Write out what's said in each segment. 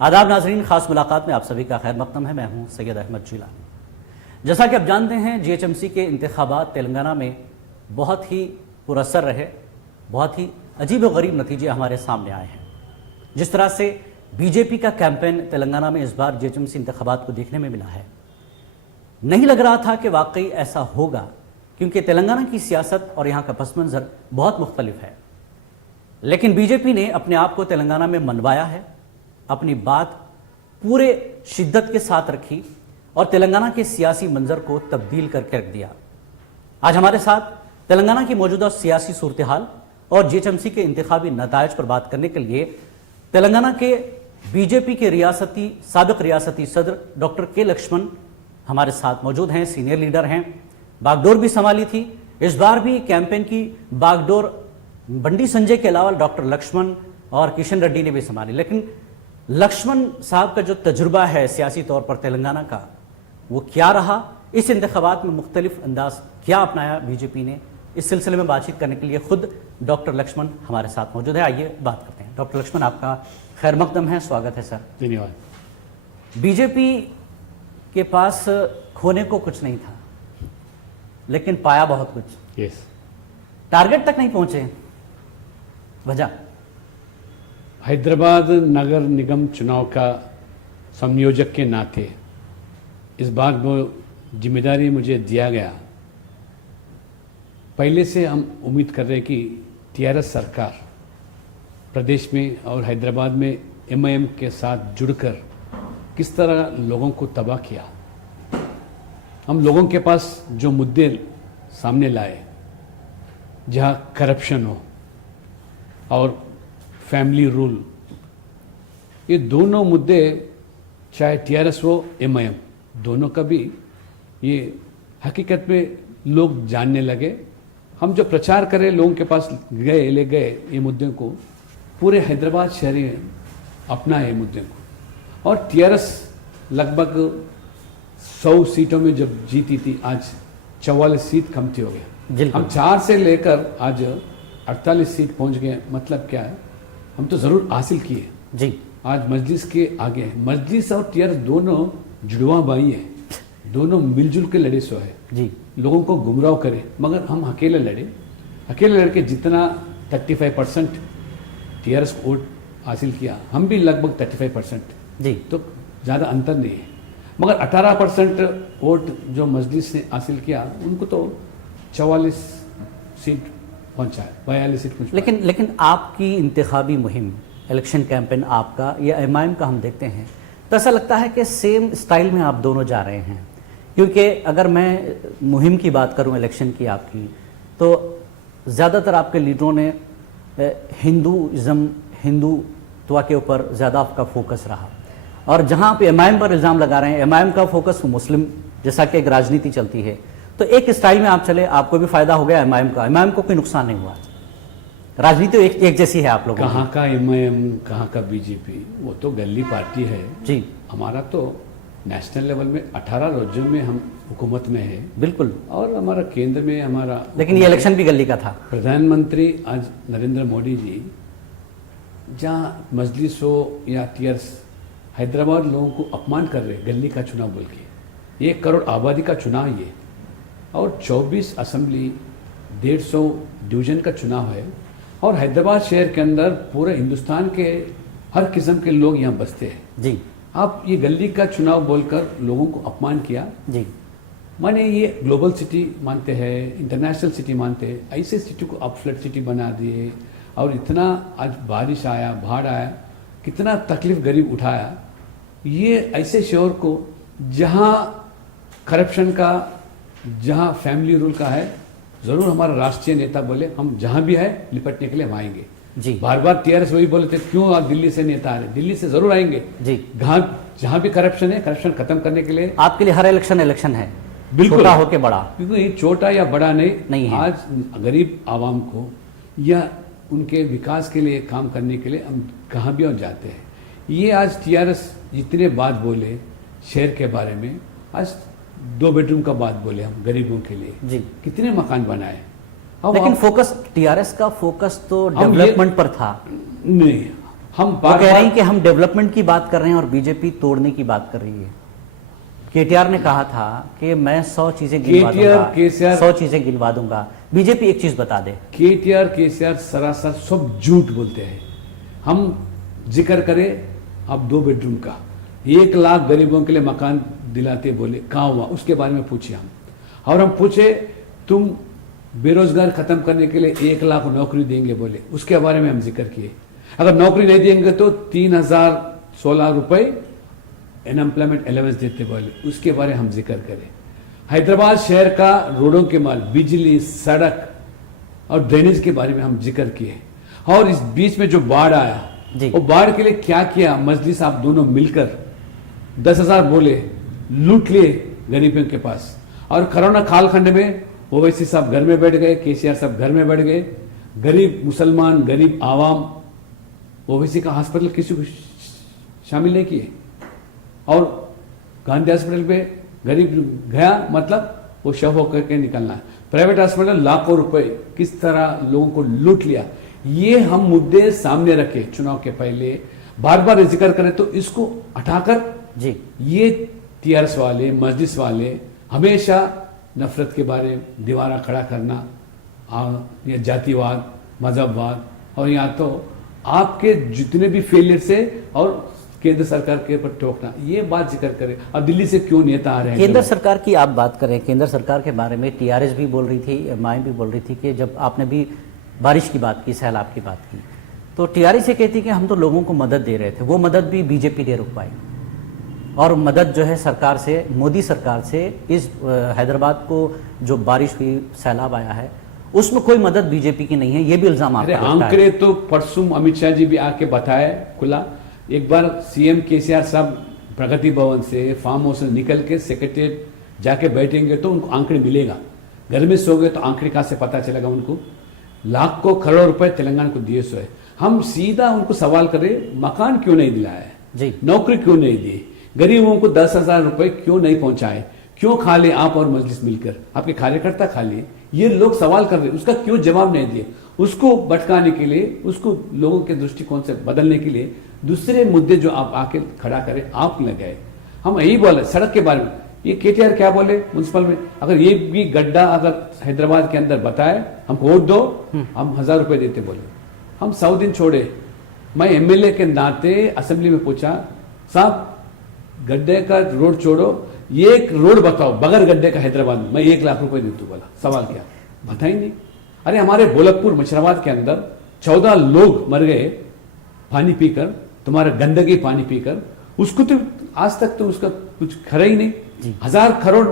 आदाब नाजरीन, खास मुलाकात में आप सभी का खैर मकदम है। मैं हूं सैयद अहमद जिलानी। जैसा कि आप जानते हैं, जीएचएमसी के इंतखाबात तेलंगाना में बहुत ही पुरअसर रहे। बहुत ही अजीब व गरीब नतीजे हमारे सामने आए हैं। जिस तरह से बीजेपी का कैंपेन तेलंगाना में इस बार जीएचएमसी इंतखाबात को देखने में मिला है, नहीं लग रहा था कि वाकई ऐसा होगा, क्योंकि तेलंगाना की सियासत और यहाँ का पस मंज़र बहुत मुख्तलिफ है। लेकिन बीजेपी ने अपने आप को तेलंगाना में मनवाया है, अपनी बात पूरे शिद्दत के साथ रखी और तेलंगाना के सियासी मंजर को तब्दील करके रख दिया। आज हमारे साथ तेलंगाना की मौजूदा सियासी सूरत हाल और जीएचएमसी के इंतखाबी नतायज पर बात करने के लिए तेलंगाना के बीजेपी के साबिक रियासती सदर डॉक्टर के लक्ष्मण हमारे साथ मौजूद हैं। सीनियर लीडर हैं, बागडोर भी संभाली थी। इस बार भी कैंपेन की बागडोर बंडी संजय के अलावा डॉक्टर लक्ष्मण और किशन रेड्डी ने भी संभाली। लेकिन लक्ष्मण साहब का जो तजुर्बा है सियासी तौर पर तेलंगाना का, वो क्या रहा, इस इंतखाबात में मुख्तलिफ अंदाज क्या अपनाया बीजेपी ने, इस सिलसिले में बातचीत करने के लिए खुद डॉक्टर लक्ष्मण हमारे साथ मौजूद है। आइए बात करते हैं। डॉक्टर लक्ष्मण, आपका खैर मकदम है, स्वागत है सर। धन्यवाद। बीजेपी के पास खोने को कुछ नहीं था, लेकिन पाया बहुत कुछ। यस। टारगेट तक नहीं पहुंचे, वजह? हैदराबाद नगर निगम चुनाव का संयोजक के नाते इस बार वो जिम्मेदारी मुझे दिया गया। पहले से हम उम्मीद कर रहे कि टीआरएस सरकार प्रदेश में और हैदराबाद में एमआईएम के साथ जुड़कर किस तरह लोगों को तबाह किया। हम लोगों के पास जो मुद्दे सामने लाए, जहां करप्शन हो और फैमिली रूल, ये दोनों मुद्दे, चाहे टीआरएस हो एमआईएम, दोनों का भी ये हकीकत में लोग जानने लगे। हम जो प्रचार करें, लोगों के पास ले गए ये मुद्दों को, पूरे हैदराबाद शहर में अपना ये मुद्दे को। और टीआरएस लगभग 100 सीटों में जब जीती थी, आज 44 सीट कमती हो गया। हम 4 से लेकर आज 48 सीट पहुंच गए। मतलब क्या है, हम तो जरूर हासिल किए जी। आज मजलिस के आगे है। मजलिस और टीआरएस दोनों जुड़वा भाई है, दोनों मिलजुल के लड़े सो है जी। लोगों को गुमराह करे, मगर हम अकेले लड़े। अकेले लड़के जितना 35% टीआरएस वोट हासिल किया, हम भी लगभग 35% जी। तो ज़्यादा अंतर नहीं है। मगर 18% वोट जो मजलिस ने हासिल किया, उनको तो 44 सीट पहुंचा है, 42 सीट पहुंचा। लेकिन आपकी इंतखाबी मुहिम, इलेक्शन कैंपेन आपका या एमआईएम का हम देखते हैं, तो ऐसा लगता है कि सेम स्टाइल में आप दोनों जा रहे हैं। क्योंकि अगर मैं मुहिम की बात करूं इलेक्शन की आपकी, तो ज़्यादातर आपके लीडरों ने हिंदुत्व के ऊपर ज़्यादा आपका फोकस रहा, और जहां आप एमआईएम पर इल्ज़ाम लगा रहे हैं, एमआईएम का फोकस मुस्लिम, जैसा कि एक राजनीति चलती है, तो एक स्टाइल में आप चले, आपको भी फायदा हो गया, एमआईएम को कोई नुकसान नहीं हुआ। राजनीति एक जैसी है आप लोगों की। कहाँ का एमआईएम, कहाँ का बीजेपी, वो तो गली पार्टी है जी। हमारा तो नेशनल लेवल में 18 राज्यों में हम हुकूमत में है। बिल्कुल। और हमारा केंद्र में हमारा, लेकिन ये इलेक्शन भी गली का था। प्रधानमंत्री आज नरेंद्र मोदी जी, जहाँ मजलिस हो या टीआरएस, हैदराबाद लोगों को अपमान कर रहे, गली का चुनाव बोल के। 1 करोड़ आबादी का चुनाव ये, और 24 असेंबली, 150 डिवीजन का चुनाव है। और हैदराबाद शहर के अंदर पूरे हिंदुस्तान के हर किस्म के लोग यहाँ बसते हैं जी। आप ये गली का चुनाव बोलकर लोगों को अपमान किया जी। माने ये ग्लोबल सिटी मानते हैं, इंटरनेशनल सिटी मानते हैं, ऐसे सिटी को आप फ्लड सिटी बना दिए। और इतना आज बारिश आया, बाढ़ आया, कितना तकलीफ गरीब उठाया। ये ऐसे शहर को जहाँ करप्शन का, जहाँ फैमिली रूल का है, जरूर हमारा राष्ट्रीय नेता बोले हम जहाँ भी है निपटने के लिए हम आएंगे जी। बार बार टीआरएस वही बोले थे, क्यों आप दिल्ली से नेता आ रहे? दिल्ली से जरूर आएंगे जी। जहाँ भी करप्शन है, करप्शन खत्म करने के लिए। आपके लिए हर इलेक्शन है, बिल्कुल, छोटा हो के बड़ा, क्योंकि ये छोटा या बड़ा नहीं है। आज गरीब आवाम को या उनके विकास के लिए काम करने के लिए हम कहाँ भी और जाते हैं। ये आज टीआरएस जितने बात बोले शहर के बारे में, आज 2 बेडरूम का बात बोले हम गरीबों के लिए जी। कितने मकान बनाए। लेकिन फोकस टीआरएस का फोकस तो डेवलपमेंट पर था। नहीं, हम वो बार कह रहे बार हैं कि हम डेवलपमेंट की बात कर रहे हैं और बीजेपी तोड़ने की बात कर रही है। केटीआर ने कहा था कि मैं 100 चीजें गिनवा केटीआर, दूंगा, केसीआर 100 चीजें गिनवा दूंगा। बीजेपी एक चीज बता दे। केटीआर केसीआर सरासर सब झूठ बोलते हैं। हम जिक्र करें अब 2 बेडरूम का 1 लाख गरीबों के लिए मकान दिलाते बोले, कहाँ हुआ? उसके बारे में पूछे हम, और हम पूछे तुम बेरोजगार खत्म करने के लिए 1 लाख नौकरी देंगे बोले, उसके बारे में हम जिक्र किए। अगर नौकरी नहीं देंगे तो 3016 रुपए अनएम्प्लॉयमेंट अलाउंस देते बोले, उसके बारे में हम जिक्र करें। हैदराबाद शहर का रोडों के माल, बिजली, सड़क और ड्रेनेज के बारे में हम जिक्र किए। और इस बीच में जो बाढ़ आया, जी। वो बाढ़ के लिए क्या किया, मजलिस आप दोनों मिलकर 10,000 बोले, लूट लिए गरीबों के पास। और कोरोना कालखंड में ओवैसी साहब घर में बैठ गए, केसीआर साहब घर में बैठ गए। गरीब मुसलमान, गरीब आवाम ओवैसी का हॉस्पिटल किसी को शामिल नहीं किए। और गांधी हॉस्पिटल पे गरीब गया मतलब वो शव होकर के निकलना है। प्राइवेट हॉस्पिटल लाखों रुपए किस तरह लोगों को लूट लिया, ये हम मुद्दे सामने रखे चुनाव के पहले, बार बार जिक्र करें तो इसको हटाकर जी ये टीआरएस वाले, मजलिस वाले हमेशा नफरत के बारे में दीवारा खड़ा करना, या जातिवाद, मजहबवाद, और या तो आपके जितने भी फेलियर से और केंद्र सरकार के ऊपर टोकना, ये बात जिक्र करें। अब दिल्ली से क्यों नेता आ रहे हैं? केंद्र सरकार की आप बात करें, केंद्र सरकार के बारे में टीआरएस भी बोल रही थी, एमआईएम भी बोल रही थी कि जब आपने भी बारिश की बात की, सैलाब की बात की, तो टीआरएस ये कहती कि हम तो लोगों को मदद दे रहे थे, वो मदद भी बीजेपी ने रुक पाई। और मदद जो है सरकार से, मोदी सरकार से, इस हैदराबाद को जो बारिश हुई, सैलाब आया है, उसमें कोई मदद बीजेपी की नहीं है, ये भी इल्जाम अरे आपका लगता है। आंकड़े तो परसों अमित शाह जी भी आके बताए खुला। एक बार सीएम केसीआर साहब प्रगति भवन से, फार्म हाउस से निकल के सेक्रेटरीट जाके बैठेंगे तो उनको आंकड़े मिलेगा। घर में सो गए तो आंकड़े कहां से पता चलेगा उनको? लाखों करोड़ रुपए तेलंगाना को दिए सो है। हम सीधा उनको सवाल करें, मकान क्यों नहीं दिलाया है जी, नौकरी क्यों नहीं दी, गरीबों को 10,000 रुपए क्यों नहीं पहुंचाए, क्यों खा ले आप और मजलिस मिलकर, आपके कार्यकर्ता खा लिए, ये लोग सवाल कर रहे हैं, उसका क्यों जवाब नहीं दिए? उसको भटकाने के लिए, उसको लोगों के दृष्टिकोण से बदलने के लिए दूसरे मुद्दे जो आप आके खड़ा करें, आप लगाए। हम यही बोले सड़क के बारे में, ये केटीआर क्या बोले म्युनिसिपल में, अगर ये भी गड्ढा अगर हैदराबाद के अंदर बताए, हमको वोट दो, हम 1,000 रुपए देते बोले। हम 100 दिन छोड़े। मैं एमएलए के नाते असेंबली में पूछा, साहब गड्ढे का रोड छोड़ो, ये एक रोड बताओ बगैर गड्ढे का हैदराबाद में, मैं 1 लाख रुपए दे दूं। बोला सवाल क्या, बता ही नहीं। अरे हमारे गोलकपुर मछराबाद के अंदर 14 लोग मर गए पानी पीकर, तुम्हारा गंदगी पानी पीकर, उसको तो आज तक तो उसका कुछ खरा ही नहीं। 1,000 करोड़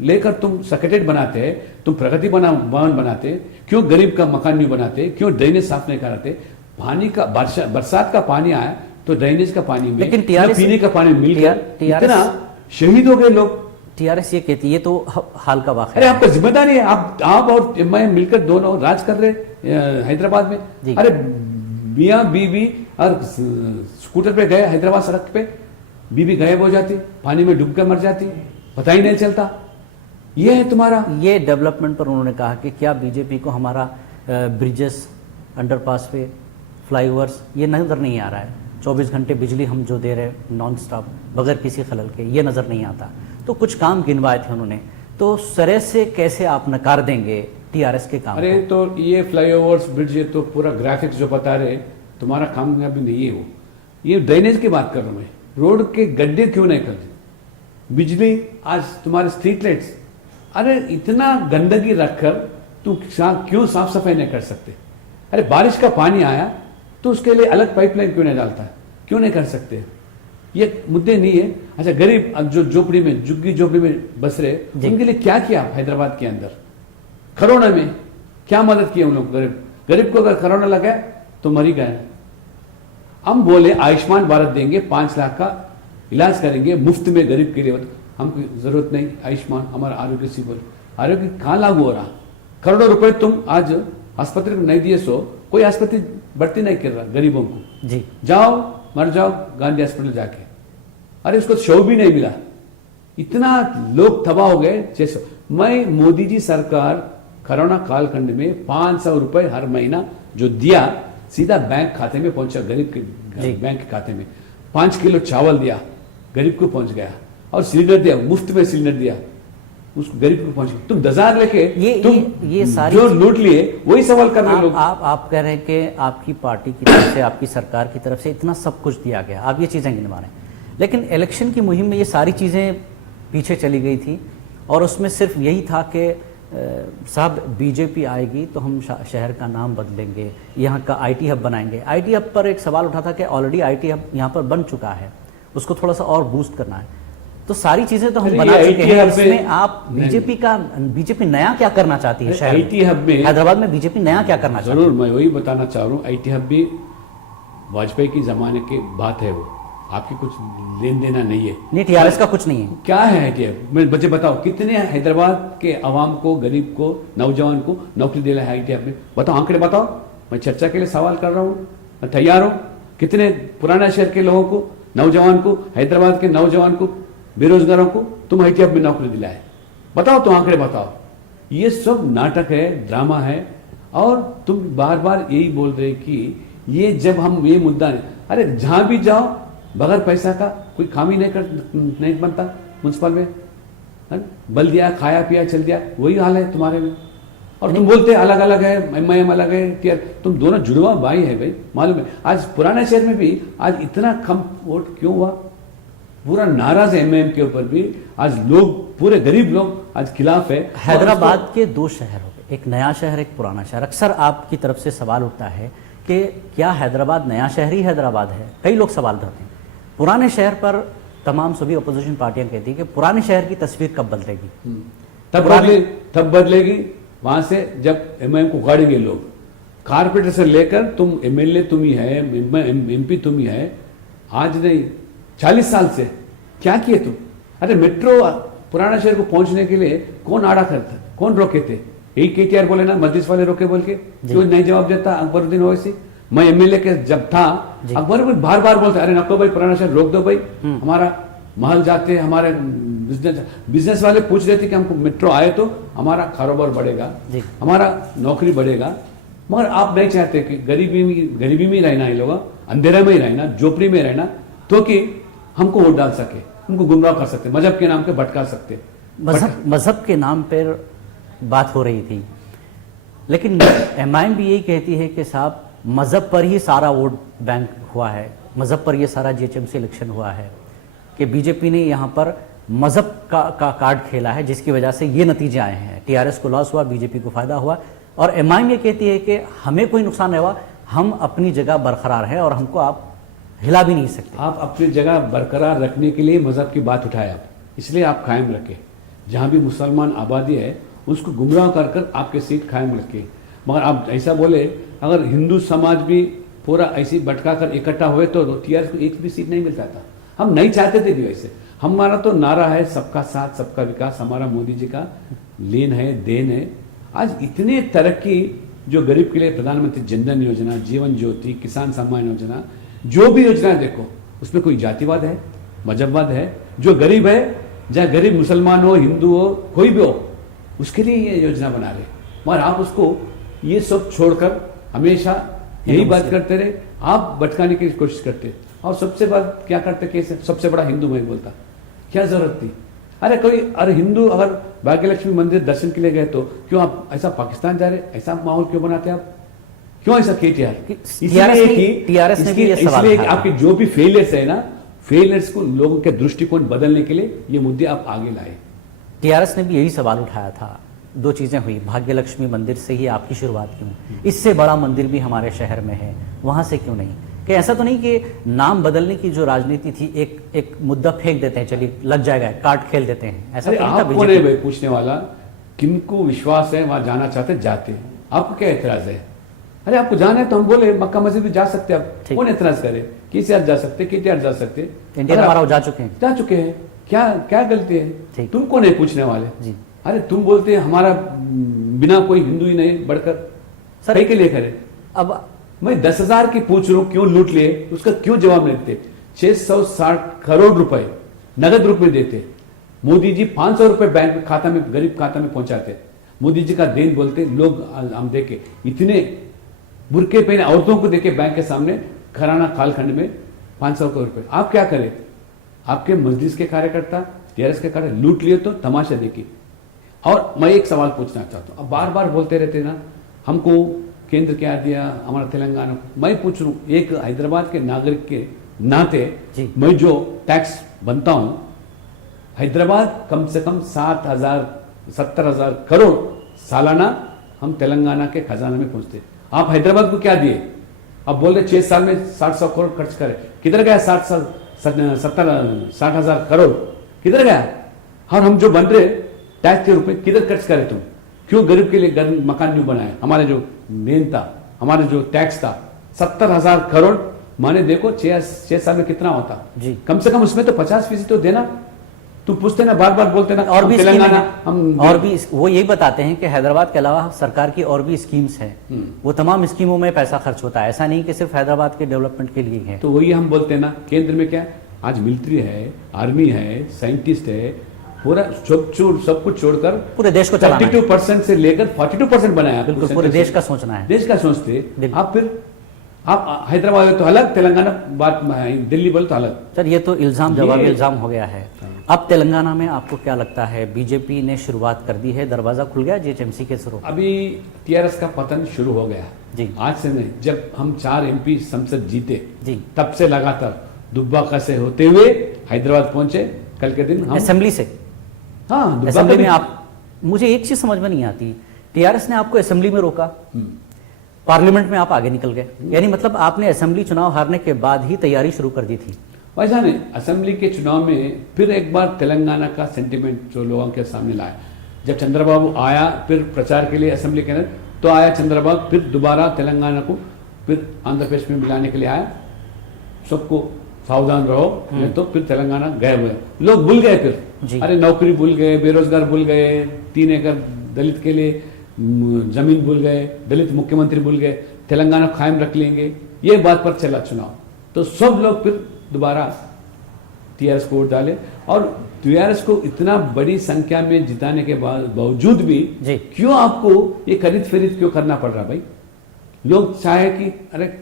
लेकर तुम सेक्रेटरीट बनाते, तुम प्रगति भवन बनाते, क्यों गरीब का मकान नहीं बनाते, क्यों ड्रेनेज साफ नहीं कराते? पानी का बरसात का पानी आया तो ड्रेनेज का पानी में, लेकिन पीने का पानी मिलकर इतना शहीद हो गए लोग। टीआरएस ये कहती है, ये तो हाल का वाक़या अरे है। आपका जिम्मेदारी है, आप और मैं मिलकर दोनों राज कर रहे हैदराबाद जी। में। अरे मियाँ बीवी और स्कूटर पे गए हैदराबाद सड़क पे, बीवी गायब हो जाती, पानी में डूब कर मर जाती, पता ही नहीं चलता। ये है तुम्हारा। ये डेवलपमेंट पर उन्होंने कहा कि क्या बीजेपी को हमारा ब्रिजेस, अंडरपास पे, फ्लाईओवर्स, ये नजर नहीं आ रहा है? 24 घंटे बिजली हम जो दे रहे हैं नॉन स्टॉप बगैर किसी खलल के, ये नजर नहीं आता। तो कुछ काम गिनवाए थे उन्होंने, तो सरे से कैसे आप नकार देंगे टीआरएस के काम अरे को? तो ये फ्लाईओवर्स, ब्रिज, ये तो पूरा ग्राफिक्स जो बता रहे, तुम्हारा काम अभी नहीं है वो। ये ड्रेनेज की बात कर रहा हूं मैं, रोड के गड्ढे क्यों नहीं कर, बिजली, आज तुम्हारे स्ट्रीट लाइट्स, अरे इतना गंदगी रखकर तुम क्यों साफ सफाई नहीं कर सकते? अरे बारिश का पानी आया तो उसके लिए अलग पाइपलाइन क्यों नहीं डालता है, क्यों नहीं कर सकते? ये मुद्दे नहीं है। अच्छा गरीब अब जो झोपड़ी में, झुग्गी झोपड़ी में बस रहे, उनके लिए क्या किया हैदराबाद के अंदर? कोरोना में क्या मदद की उन लोग? गरीब को अगर कोरोना लगा तो मर ही गए। हम बोले आयुष्मान भारत देंगे, 5 लाख का इलाज करेंगे मुफ्त में गरीब के लिए, हमको जरूरत नहीं आयुष्मान, हमारा आरोग्य सी बोल, आरोग्य कहां लागू हो रहा? करोड़ों रुपए तुम आज आस्पत्रि को नहीं दिए, सो कोई आस्पत्रि भर्ती नहीं कर रहा गरीबों को। जी, जाओ मर जाओ गांधी हॉस्पिटल जाके, अरे उसको शव भी नहीं मिला, इतना लोग तबाह हो गए। जैसे मैं मोदी जी सरकार कोरोना कालखंड में 500 रुपए हर महीना जो दिया, सीधा बैंक खाते में पहुंचा, गरीब जी। के बैंक के खाते में 5 किलो चावल दिया, गरीब को पहुंच गया। और सिलेंडर दिया, मुफ्त में सिलेंडर दिया, उसको गरीब को पहुंच गया। तुम 10,000 लेके ये सारी जो लूट लिए वही सवाल कर रहे लोग। आप कह रहे हैं कि आपकी पार्टी की तरफ से, आपकी सरकार की तरफ से इतना सब कुछ दिया गया, आप ये चीज़ें गिनवा रहे हैं, लेकिन इलेक्शन की मुहिम में ये सारी चीज़ें पीछे चली गई थी और उसमें सिर्फ यही था कि साहब बीजेपी आएगी तो हम शहर का नाम बदलेंगे, यहाँ का आईटी हब बनाएंगे। आईटी हब पर एक सवाल उठा था कि ऑलरेडी आईटी हब यहाँ पर बन चुका है, उसको थोड़ा सा और बूस्ट करना है। तो सारी चीजें तो हम बना चुके हैं, इसमें आप बीजेपी नया क्या करना चाहती है शहर आईटी हब में, हैदराबाद में बीजेपी नया क्या करना चाहती है? जरूर, मैं वही बताना चाह रहा हूँ। आईटी हब भी वाजपेयी की जमाने की बात है, वो आपकी कुछ लेन देना नहीं है। नहीं, टीआरएस का कुछ नहीं है। क्या है आईटी हब? मैं बच्चे बताओ, कितने हैदराबाद के आवाम को, गरीब को, नौजवान को नौकरी दिला है आईटी हब में? बताओ, आंकड़े बताओ। मैं चर्चा के लिए सवाल कर रहा हूँ, मैं तैयार हूँ। कितने पुराना शहर के लोगों को, नौजवान को, हैदराबाद के नौजवान को, बेरोजगारों को तुम आईटी हब में नौकरी दिलाए? बताओ तो, आंकड़े बताओ। ये सब नाटक है, ड्रामा है। और तुम बार बार यही बोल रहे कि ये जब हम ये मुद्दा, अरे जहां भी जाओ बगैर पैसा का कोई काम ही नहीं बनता म्युनिसिपल में। बल दिया, खाया पिया, चल दिया, वही हाल है तुम्हारे में। और तुम बोलते अलग अलग है, एमआईएम अलग है, टीआर, तुम दोनों जुड़वा भाई है भाई, मालूम है। आज पुराने शहर में भी आज इतना कम वोट क्यों हुआ? पूरा नाराज है एमआईएम के ऊपर भी। आज लोग, पूरे गरीब लोग आज खिलाफ है। हैदराबाद के दो शहर हो गए, एक नया शहर, एक पुराना शहर। अक्सर आपकी तरफ से सवाल उठता है कि क्या हैदराबाद नया शहर ही हैदराबाद है? कई लोग सवाल करते हैं। पुराने शहर पर तमाम सभी अपोजिशन पार्टियां कहती है कि पुराने शहर की तस्वीर कब बदलेगी? तब बदलेगी वहां से जब एमआईएम को उखाड़ेंगे लोग। कारपोरेटर से लेकर तुम एमएलए तुम ही है, एमपी तुम ही है। आज नहीं, 40 साल से क्या किए तुम? अरे मेट्रो पुराना शहर को पहुंचने के लिए कौन आड़ा करता, कौन रोके थे? यही केटीआर बोले ना, मस्जिद वाले रोके बोल के, क्यों नहीं जवाब देता अकबरुद्दीन ओवैसी? मैं एमएलए के जब था, अकबर बार बार बोलते, अरे नको भाई पुराना शहर रोक दो भाई, हमारा महल जाते, हमारे बिजनेस वाले पूछ रहे थे कि हमको मेट्रो आए तो हमारा कारोबार बढ़ेगा, हमारा नौकरी बढ़ेगा। मगर आप नहीं चाहते कि गरीबी में रहना, ये लोग अंधेरे में ही रहना, झोपड़ी में रहना, तो कि हमको वोट डाल सके, उनको गुमराह कर सकते, मजहब के नाम पे भटका सकते। मजहब के नाम पर बात हो रही थी, लेकिन एमआईएम भी यही कहती है कि साहब मजहब पर ही सारा वोट बैंक हुआ है, मजहब पर ये सारा जीएचएमसी इलेक्शन हुआ है, कि बीजेपी ने यहाँ पर मजहब का कार्ड खेला है, जिसकी वजह से ये नतीजे आए हैं। टीआरएस को लॉस हुआ, बीजेपी को फायदा हुआ। और एमआईएम ये कहती है कि हमें कोई नुकसान नहीं हुआ, हम अपनी जगह बरकरार है और हमको आप हिला भी नहीं सकते। आप अपनी जगह बरकरार रखने के लिए मजहब की बात उठाए आप, इसलिए आप कायम रखे। जहां भी मुसलमान आबादी है उसको गुमराह कर कर आपके सीट कायम रखे। मगर आप ऐसा बोले, अगर हिंदू समाज भी पूरा ऐसी भटका कर इकट्ठा हुए तो टीआरएस को एक भी सीट नहीं मिलता था। हम नहीं चाहते थे भी वैसे। हमारा तो नारा है सबका साथ सबका विकास, हमारा मोदी जी का लेन है, देन है। आज इतने तरक्की जो गरीब के लिए प्रधानमंत्री जनधन योजना, जीवन ज्योति, किसान सम्मान योजना, जो भी योजना देखो उसमें कोई जातिवाद है, मजहबवाद है। जो गरीब है, चाहे गरीब मुसलमान हो, हिंदू हो, कोई भी हो, उसके लिए ये योजना बना रहे। मगर आप उसको ये सब छोड़कर हमेशा यही बात करते रहे, आप भटकाने की कोशिश करते। और सबसे बात क्या करते कि सबसे बड़ा हिंदू मैं बोलता, क्या जरूरत थी? अरे हिंदू अगर भाग्यलक्ष्मी मंदिर दर्शन के लिए गए तो क्यों आप ऐसा पाकिस्तान जा रहे, ऐसा माहौल क्यों बनाते आप? क्यों ऐसा केटीआर? इसलिए आपके जो भी फेलियर्स है ना, फेलियर्स को लोगों के दृष्टिकोण बदलने के लिए ये मुद्दे आप आगे लाए। टीआरएस ने भी यही सवाल उठाया था। दो चीजें हुई, भाग्यलक्ष्मी मंदिर से ही आपकी शुरुआत क्यों? इससे बड़ा मंदिर भी हमारे शहर में है, वहां से क्यों नहीं? कि ऐसा तो नहीं कि नाम बदलने की जो राजनीति थी, एक मुद्दा फेंक देते हैं, चलिए लग जाएगा, कार्ड खेल देते हैं, ऐसा तो नहीं था। कौन है भाई पूछने वाला? किनको विश्वास है वहां जाना चाहते जाते हैं, आपको क्या एतराज है? अरे आपको जाना है तो हम बोले मक्का मस्जिद भी जा सकते हैं, आप कौन एतराज करे? केसीआर जा सकते, केटीआर जा सकते, इंडियन हमारा जा चुके हैं, क्या गलती है? तुम कौन है पूछने वाले? अरे तुम बोलते हैं हमारा बिना कोई हिंदू ही नहीं बढ़कर, सही के लिए करे। अब मैं 10,000 की पूछ रहा हूं, क्यों लूट लिए, उसका क्यों जवाब नहीं देते? 660 करोड़ रुपए नगद रूप में देते। मोदी जी 500 रुपए बैंक खाता में, गरीब खाता में पहुंचाते। मोदी जी का देन बोलते लोग, हम देखे इतने बुरके पहने औरतों को देखे बैंक के सामने खराना कालखंड में 500 करोड़ रुपए। आप क्या करें? आपके मजलिस के कार्यकर्ता टीआरएस के कार्यकर्ता लूट लिए तो तमाशा देखिए। और मैं एक सवाल पूछना चाहता हूं, अब बार बार बोलते रहते ना हमको केंद्र क्या दिया, हमारा तेलंगाना को। मैं पूछ रहा हूं, एक हैदराबाद के नागरिक के नाते जी। मैं जो टैक्स बनता हूं, हैदराबाद कम से कम 70,000 करोड़ सालाना हम तेलंगाना के खजाना में पहुंचते। आप हैदराबाद को क्या दिए? अब बोल रहे 6 साल में 60 करोड़ खर्च करे। किधर गया 60,000 करोड़ किधर गया? और हम जो बन रहे टैक्स के रूप में किधर खर्च करे तुम? क्यों गरीब के लिए घर मकान क्यों बनाए? हमारे जो मेन था, हमारे जो टैक्स था 70,000 करोड़, माने देखो 6 साल में कितना होता जी। कम से कम उसमें तो 50% तो देना। तुम पूछते ना, बार बार बोलते ना और भी तेलंगाना हम और भी वो यही बताते हैं कि हैदराबाद के अलावा सरकार की और भी स्कीम्स हैं, वो तमाम स्कीमों में पैसा खर्च होता है। ऐसा नहीं कि सिर्फ हैदराबाद के डेवलपमेंट के लिए है। तो वही हम बोलते हैं ना, केंद्र में क्या आज मिलिट्री है, आर्मी है, साइंटिस्ट है, पूरा सब कुछ छोड़कर पूरे देश को चलाना है। 32% से लेकर 42% बनाया। बिल्कुल पूरे देश का सोचना है। देश का सोचते बिल्कुल। आप फिर आप हैदराबाद में तो अलग, तेलंगाना बात दिल्ली बोले तो अलग। सर ये तो इल्जाम जवाबी ये- इल्जाम हो गया है। अब तेलंगाना में आपको क्या लगता है, बीजेपी ने शुरुआत कर दी है, दरवाजा खुल गया जीएचएमसी के शुरू? अभी टीआरएस का पतन शुरू हो गया जी। आज से नहीं, जब हम 4 MP संसद जीते जी। तब से लगातार दुब्बाका से होते हुए हैदराबाद पहुंचे। कल के दिन हम असेंबली से हाँ दुब्बाका असेंबली में भी- आप, मुझे एक चीज समझ में नहीं आती, टीआरएस ने आपको असेंबली में रोका, पार्लियामेंट में आप आगे निकल गए, यानी मतलब आपने असेंबली चुनाव हारने के बाद ही तैयारी शुरू कर दी थी। वैसा नहीं, असेंबली के चुनाव में फिर एक बार तेलंगाना का सेंटिमेंट जो लोगों के सामने लाया। जब चंद्रबाबू आया फिर प्रचार के लिए असेंबली के अंदर, तो आया चंद्रबाबू, फिर दोबारा तेलंगाना को फिर आंध्र प्रदेश में मिलाने के लिए आया। सबको सावधान रहो, नहीं तो फिर तेलंगाना गए हुए लोग भूल गए जी। फिर। अरे नौकरी भूल गए, बेरोजगार भूल गए, 3 एकड़ दलित के लिए जमीन भूल गए, दलित मुख्यमंत्री भूल गए, तेलंगाना कायम रख लेंगे, ये बात पर चला चुनाव। तो सब लोग फिर दोबारा टीआरएस को वोट डाले। और टीआरएस को इतना बड़ी संख्या में जिताने के बावजूद भी जी। क्यों आपको ये खरीद फरीद क्यों करना पड़ रहा भाई? लोग चाहे कि अरे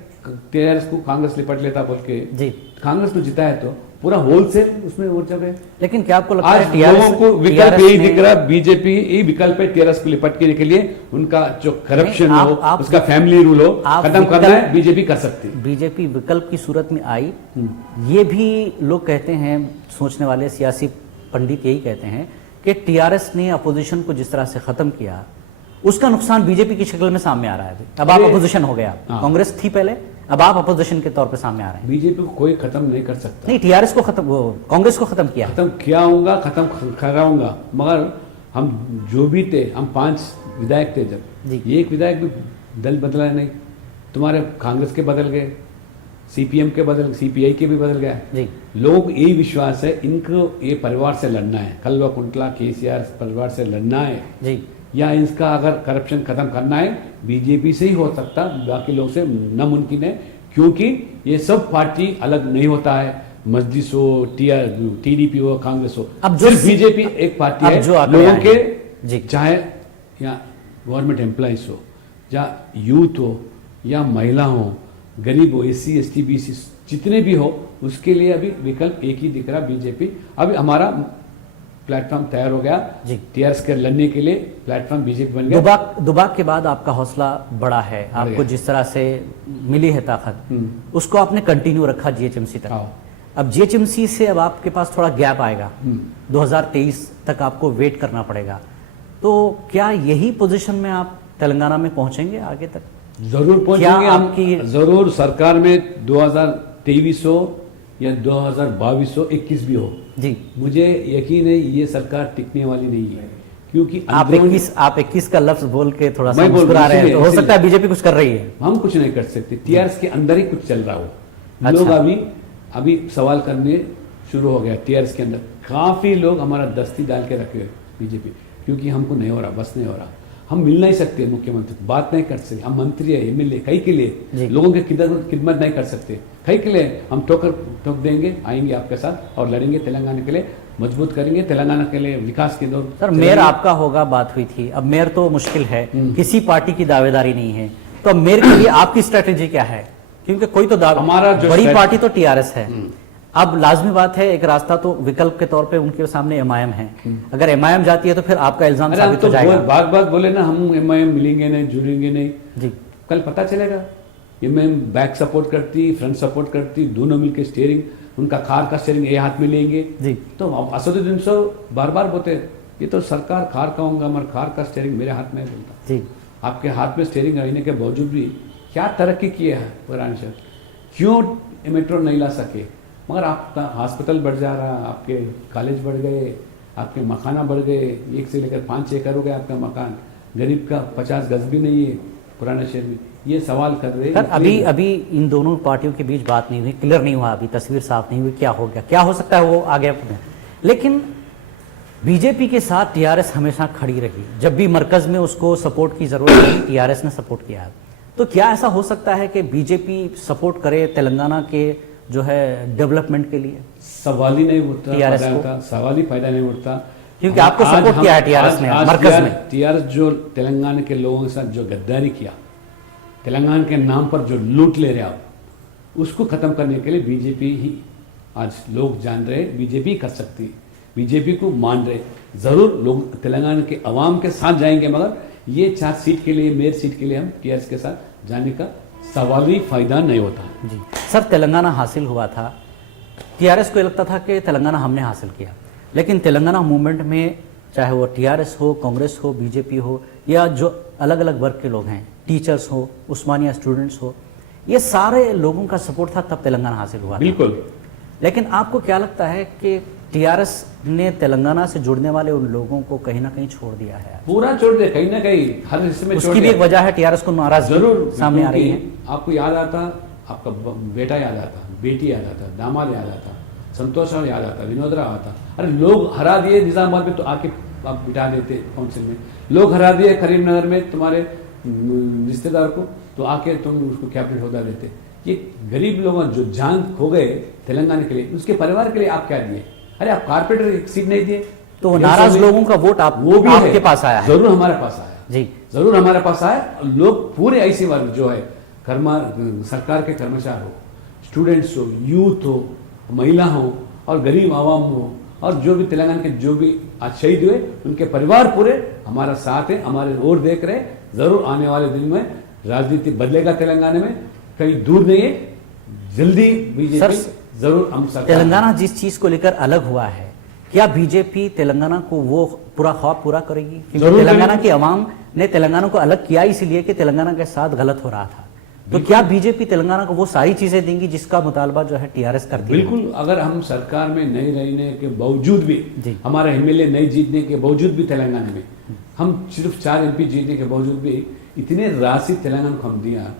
टीआरएस को कांग्रेस लिपट लेता बोल के, जी। कांग्रेस तो जिता है तो पूरा होलसेल उसमें वोट जब है। लेकिन क्या आपको लगता आज है टीआरएस लोगों को विकल्प यही दिख रहा, बीजेपी यही विकल्प है टीआरएस को लिपटने के लिए। उनका जो करप्शन नहीं, हो, आप- उसका फैमिली रूल हो, आप खत्म करना विकल्प- है, बीजेपी कर सकती है। बीजेपी विकल्प की सूरत में आई, ये भी लोग कहते हैं, सोचने वाले सियासी पंडित यही कहते हैं कि टीआरएस ने अपोजिशन को जिस तरह से खत्म किया, उसका नुकसान बीजेपी की शक्ल में सामने आ रहा है। अब आप अरे- अपोजिशन हो गया, हाँ। कांग्रेस थी पहले, अब आप अपोजिशन के तौर पे सामने आ रहे हैं। बीजेपी को कोई खत्म नहीं कर सकता। नहीं, टीआरएस को खत्म, कांग्रेस को खत्म किया। खत्म किया होगा, खत्म कराऊंगा, मगर हम जो भी थे, हम 5 विधायक थे, जब जी। एक विधायक भी दल बदला नहीं। तुम्हारे कांग्रेस के बदल गए, सीपीएम के बदल, सीपीआई के भी बदल गया। जी। लोगों को यही विश्वास है इनको ये परिवार से लड़ना है, कलवा कुंटला केसीआर परिवार से लड़ना है, जी। या इसका अगर करप्शन खत्म करना है बीजेपी से ही हो सकता, बाकी लोग से नामुमकिन है। क्योंकि ये सब पार्टी अलग नहीं होता है, मजलिस हो, टीडीपी हो, कांग्रेस हो, अब जो सिर्फ बीजेपी एक पार्टी अब है। जो आंकड़े लोगों आए के हैं। जी। चाहे या गवर्नमेंट एम्प्लॉइज हो, या यूथ हो, या महिला हो, गरीब हो, SC ST BC जितने भी हो, उसके लिए अभी विकल्प एक ही दिख रहा, बीजेपी। अभी हमारा प्लेटफॉर्म तैयार हो गया जी। टीआरएस के लड़ने के लिए, प्लेटफॉर्म बीजेपी बन गया। दुबाक के बाद आपका हौसला बड़ा है, आपको गया। जिस तरह से मिली है ताकत, उसको आपने कंटिन्यू रखा जीएचएमसी तक। हाँ। अब जीएचएमसी से अब आपके पास थोड़ा गैप आएगा, 2023 तक आपको वेट करना पड़ेगा। तो क्या यही पोजीशन में आप तेलंगाना में पहुंचेंगे आगे तक? जरूर क्या पहुंचेंगे हम, आपकी- जरूर सरकार में 2023 हो या 2022 हो, 21 भी हो, जी। मुझे यकीन है ये सरकार टिकने वाली नहीं है। क्योंकि आप अंदरूनी- 21 का लफ्ज बोल के थोड़ा सा मैं बोल रहा हूं, मुस्कुरा रहे हैं, तो हो इसीलिए- सकता है बीजेपी कुछ कर रही है। हम कुछ नहीं कर सकते, टीआरएस के अंदर ही कुछ चल रहा हो। अच्छा। लोग अभी सवाल करने शुरू हो गया टीआरएस के अंदर। काफी लोग हमारा दस्ती डाल के रखे हुए बीजेपी, क्योंकि हमको नहीं हो रहा, बस नहीं हो रहा। हम मिल नहीं सकते मुख्यमंत्री को, बात नहीं कर सकते, हम मंत्री है, एमएलए, कई के जी। लिए लोगों की खिदमत नहीं कर सकते, कई के लिए हम ठोक देंगे, आएंगे आपके साथ और लड़ेंगे तेलंगाना के लिए, मजबूत करेंगे तेलंगाना के लिए, विकास के दौर। सर मेयर आपका होगा, बात हुई थी, अब मेयर तो मुश्किल है, किसी पार्टी की दावेदारी नहीं है, तो अब मेरे के लिए आपकी स्ट्रेटेजी क्या है? क्योंकि कोई तो हमारा जो बड़ी पार्टी तो टीआरएस है, अब लाजमी बात है एक रास्ता तो विकल्प के तौर पे उनके सामने एमआईएम है। अगर एमआईएम जाती है तो फिर आपका इल्जाम साबित तो हो जाएगा। बात बोले ना, हम एमआईएम मिलेंगे नहीं, जुड़ेंगे नहीं जी, कल पता चलेगा। एमआईएम बैक सपोर्ट करती, फ्रंट सपोर्ट करती, दोनों मिलकर स्टीयरिंग, उनका कार का स्टीयरिंग ये हाथ में लेंगे जी। तो असदुद्दीन बार बार बोलते ये तो सरकार खार का होगा, मगर खार का स्टीयरिंग मेरे हाथ में है बोलता। जी, आपके हाथ में स्टीयरिंग रहने के बावजूद भी क्या तरक्की किए हैं पुराने शहर, क्यों मेट्रो नहीं ला सके? मगर आपका हॉस्पिटल बढ़ जा रहा, आपके कॉलेज बढ़ गए, आपके मकाना बढ़ गए, 1 से लेकर 5 एकड़ हो गया आपका मकान, गरीब का 50 गज भी नहीं है पुराने शहर में। ये सवाल कर रहे हैं। अभी इन दोनों पार्टियों के बीच बात नहीं हुई, क्लियर नहीं हुआ, अभी तस्वीर साफ नहीं हुई क्या हो गया, क्या हो सकता है वो आगे। लेकिन बीजेपी के साथ टीआरएस हमेशा खड़ी रही, जब भी मरकज में उसको सपोर्ट की जरूरत थी टीआरएस ने सपोर्ट किया। तो क्या ऐसा हो सकता है कि बीजेपी सपोर्ट करे तेलंगाना के जो है डेवलपमेंट के लिए? सवाल ही नहीं उठता, टीआरएस सवाल ही फायदा नहीं उठता, क्योंकि आपको सपोर्ट किया है टीआरएस ने मरकज में। टीआरएस जो तेलंगाना के लोगों के साथ जो गद्दारी किया, तेलंगाना के नाम पर जो लूट ले रहे आप, उसको खत्म करने के लिए बीजेपी ही आज लोग जान रहे, बीजेपी कर सकती, बीजेपी को मान रहे। जरूर लोग तेलंगाना के अवाम के साथ जाएंगे, मगर ये 4 सीट के लिए, मेयर सीट के लिए हम टीआरएस के साथ जाने का सवाल ही फायदा नहीं होता। जी सर, तेलंगाना हासिल हुआ था, टीआरएस को लगता था कि तेलंगाना हमने हासिल किया, लेकिन तेलंगाना मूवमेंट में चाहे वो टीआरएस हो, कांग्रेस हो, बीजेपी हो, या जो अलग अलग वर्ग के लोग हैं, टीचर्स हो, उस्मानिया स्टूडेंट्स हो, ये सारे लोगों का सपोर्ट था, तब तेलंगाना हासिल हुआ। बिल्कुल। लेकिन आपको क्या लगता है कि टीआरएस ने तेलंगाना से जुड़ने वाले उन लोगों को कहीं ना कहीं छोड़ दिया है? पूरा छोड़ दिया, कहीं ना कहीं हर हिस्से में। उसकी भी एक वजह है, टीआरएस को नाराज जरूर सामने आ रही है। आपको याद आता, आपका बेटा याद आता, बेटी याद आता, दामाद याद आता, संतोष राव याद आता, विनोद राव आता। अरे लोग हरा दिए निजामाबाद में तो आके आप बिठा देते काउंसिल में, लोग हरा दिए करीमनगर में तुम्हारे रिश्तेदार को तो आके तुम उसको कैबिनेट होदा देते। ये गरीब लोग जो जान खो गए तेलंगाना के लिए, उसके परिवार के लिए आप क्या दिए? अरे आप कारपोरेटर एक सीट नहीं दिए, तो नाराज लोगों का वोट वो भी आपके पास आया है। जरूर हमारे पास आया जी, जरूर हमारे पास आया। लोग पूरे ऐसे वर्ग जो है, सरकार के कर्मचारी हो, स्टूडेंट्स हो, यूथ हो, महिला हो और गरीब आवाम हो, और जो भी तेलंगाना के जो भी आज शहीद हुए, उनके परिवार पूरे हमारा साथ है, हमारे ओर देख रहे। जरूर आने वाले दिन में राजनीति बदलेगा तेलंगाना में, कहीं दूर नहीं है, जल्दी बीजेपी जरूर हम तेलंगाना जिस चीज को लेकर अलग हुआ है, क्या बीजेपी तेलंगाना को वो पूरा ख्वाब पूरा करेगी? क्योंकि तेलंगाना की आवाम ने तेलंगाना को अलग किया इसलिए कि तेलंगाना के साथ गलत हो रहा था। तो क्या बीजेपी तेलंगाना को वो सारी चीजें देंगी जिसका मुतालबा जो है टीआरएस करती है? बिल्कुल। अगर हम सरकार में नहीं रहने के बावजूद भी, हमारा एमएलए नहीं जीतने के बावजूद भी तेलंगाना में हम सिर्फ 4 एमपी जीतने के बावजूद भी इतने राशि तेलंगाना को हम दिया।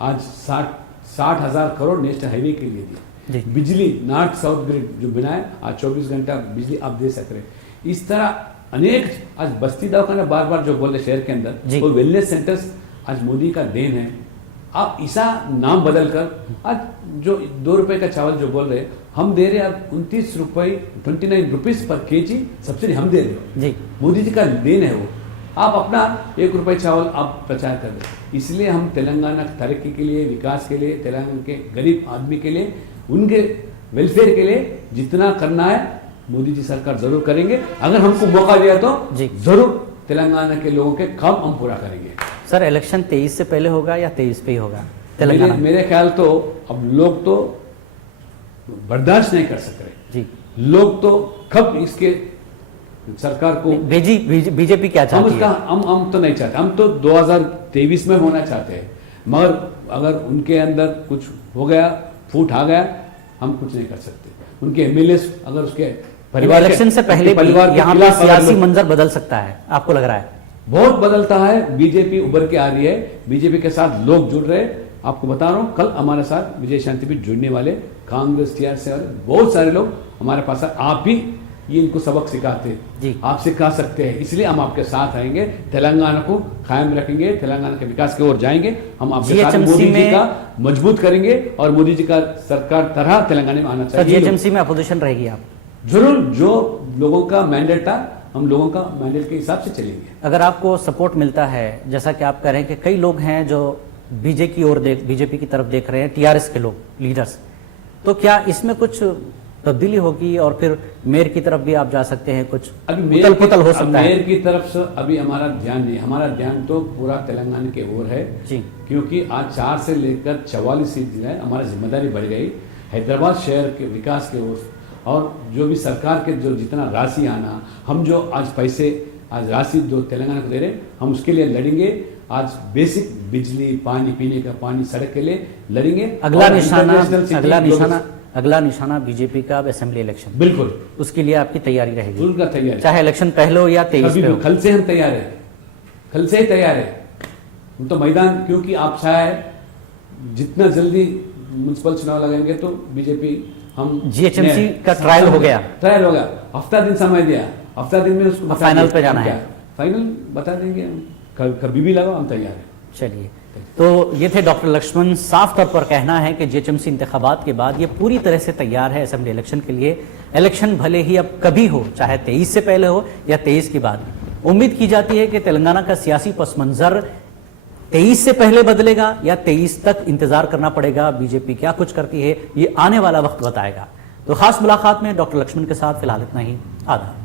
आज 60,000 करोड़ नेशनल हाईवे के लिए दिया। बिजली नॉर्थ साउथ ग्रिड जो बनाए, आज 24 घंटा बिजली आप दे सक रहे। इस तरह अनेक, आज बस्ती दवाखाना बार बार जो बोल रहे शहर के अंदर, वो वेलनेस सेंटर्स आज मोदी का देन है। आप ऐसा नाम बदल कर आज जो 2 रुपए का चावल जो बोल रहे हम दे रहे, अब 29 रुपए 29 रुपीज पर केजी सब्सिडी हम दे रहे जी। मोदी जी का देन है वो। आप अपना 1 रुपए चावल आप प्रचार कर रहे। इसलिए हम तेलंगाना की तरक्की के लिए, विकास के लिए, तेलंगाना के गरीब आदमी के लिए, उनके वेलफेयर के लिए जितना करना है मोदी जी सरकार जरूर करेंगे। अगर हमको मौका दिया तो जरूर तेलंगाना के लोगों के काम हम पूरा करेंगे। सर, इलेक्शन 23 से पहले होगा या 23 पे ही होगा तेलंगाना? मेरे ख्याल तो अब लोग तो बर्दाश्त नहीं कर सक रहे जी। लोग तो कब इसके सरकार को बीजेपी क्या चाहती है? हम तो नहीं चाहते, हम तो 2023 में होना चाहते हैं, मगर अगर उनके अंदर कुछ हो गया, फूट आ गया, हम कुछ नहीं कर सकते। उनके एमएलए अगर उसके परिवार इलेक्शन से पहले परिवार यहाँ पे सियासी मंजर बदल सकता है, आपको लग रहा है? बहुत बदलता है। बीजेपी उभर के आ रही है, बीजेपी के साथ लोग जुड़ रहे। आपको बता रहा हूँ, कल हमारे साथ विजय शांति भी जुड़ने वाले, कांग्रेस टीआरएस वाले बहुत सारे लोग हमारे पास। आप ही ये इनको सबक सिखाते, आप सिखा सकते हैं, इसलिए हम आपके साथ आएंगे, तेलंगाना को कायम रखेंगे, तेलंगाना के विकास की ओर जाएंगे। हम आपके साथ मोदी जी का मजबूत करेंगे और मोदी जी का सरकार तरह तेलंगाना में आना चाहिए। जीएचएमसी में अपोजिशन रहेगी आप? जरूर, जो लोगों का मैंडेट था, हम लोगों का मैंडेट के हिसाब से चलेंगे। अगर आपको सपोर्ट मिलता है, जैसा कि आप कह रहे हैं कि कई लोग हैं जो बीजेपी की तरफ देख रहे हैं टीआरएस के लोग, लीडर्स, तो क्या इसमें कुछ तब्दीली होगी और फिर मेयर की तरफ भी आप जा सकते हैं? कुछ अभी उतल पुतल हो सकता है? मेयर की तरफ से अभी हमारा ध्यान नहीं, हमारा ध्यान तो पूरा तेलंगाना के ओर है जी। क्योंकि आज 4 से लेकर 44 सीट जो है हमारी जिम्मेदारी बढ़ गई हैदराबाद शहर के विकास के ओर, और जो भी सरकार के जो जितना राशि आना, हम जो आज पैसे आज राशि जो तेलंगाना को दे रहे हम उसके लिए लड़ेंगे। आज बेसिक बिजली, पानी, पीने का पानी, सड़क के लिए लड़ेंगे। अगला निशाना बीजेपी का असेंबली इलेक्शन, बिल्कुल उसके लिए आपकी तैयारी रहेगी? उनका तैयारी, चाहे इलेक्शन पहले हो या 23 पे हो। कल से हम तैयार है, कल से ही तैयार है हम तो मैदान, क्योंकि आप चाहे जितना जल्दी म्युनिसिपल चुनाव लगाएंगे तो बीजेपी हम जीएचएमसी का ट्रायल हो गया, हफ्ता दिन समय दिया, हफ्ता दिन में उसको फाइनल पे जाना है, फाइनल बता देंगे हम, कभी भी लगाओ हम तैयार है। चलिए, तो ये थे डॉक्टर लक्ष्मण। साफ तौर पर कहना है कि जीएचएमसी इंतखाबात के बाद ये पूरी तरह से तैयार है असेंबली इलेक्शन के लिए। इलेक्शन भले ही अब कभी हो, चाहे 23 से पहले हो या 23 के बाद, उम्मीद की जाती है कि तेलंगाना का सियासी पस मंजर 23 से पहले बदलेगा या 23 तक इंतजार करना पड़ेगा। बीजेपी क्या कुछ करती है ये आने वाला वक्त बताएगा। तो खास मुलाकात में डॉक्टर लक्ष्मण के साथ फिलहाल इतना ही। आदाब।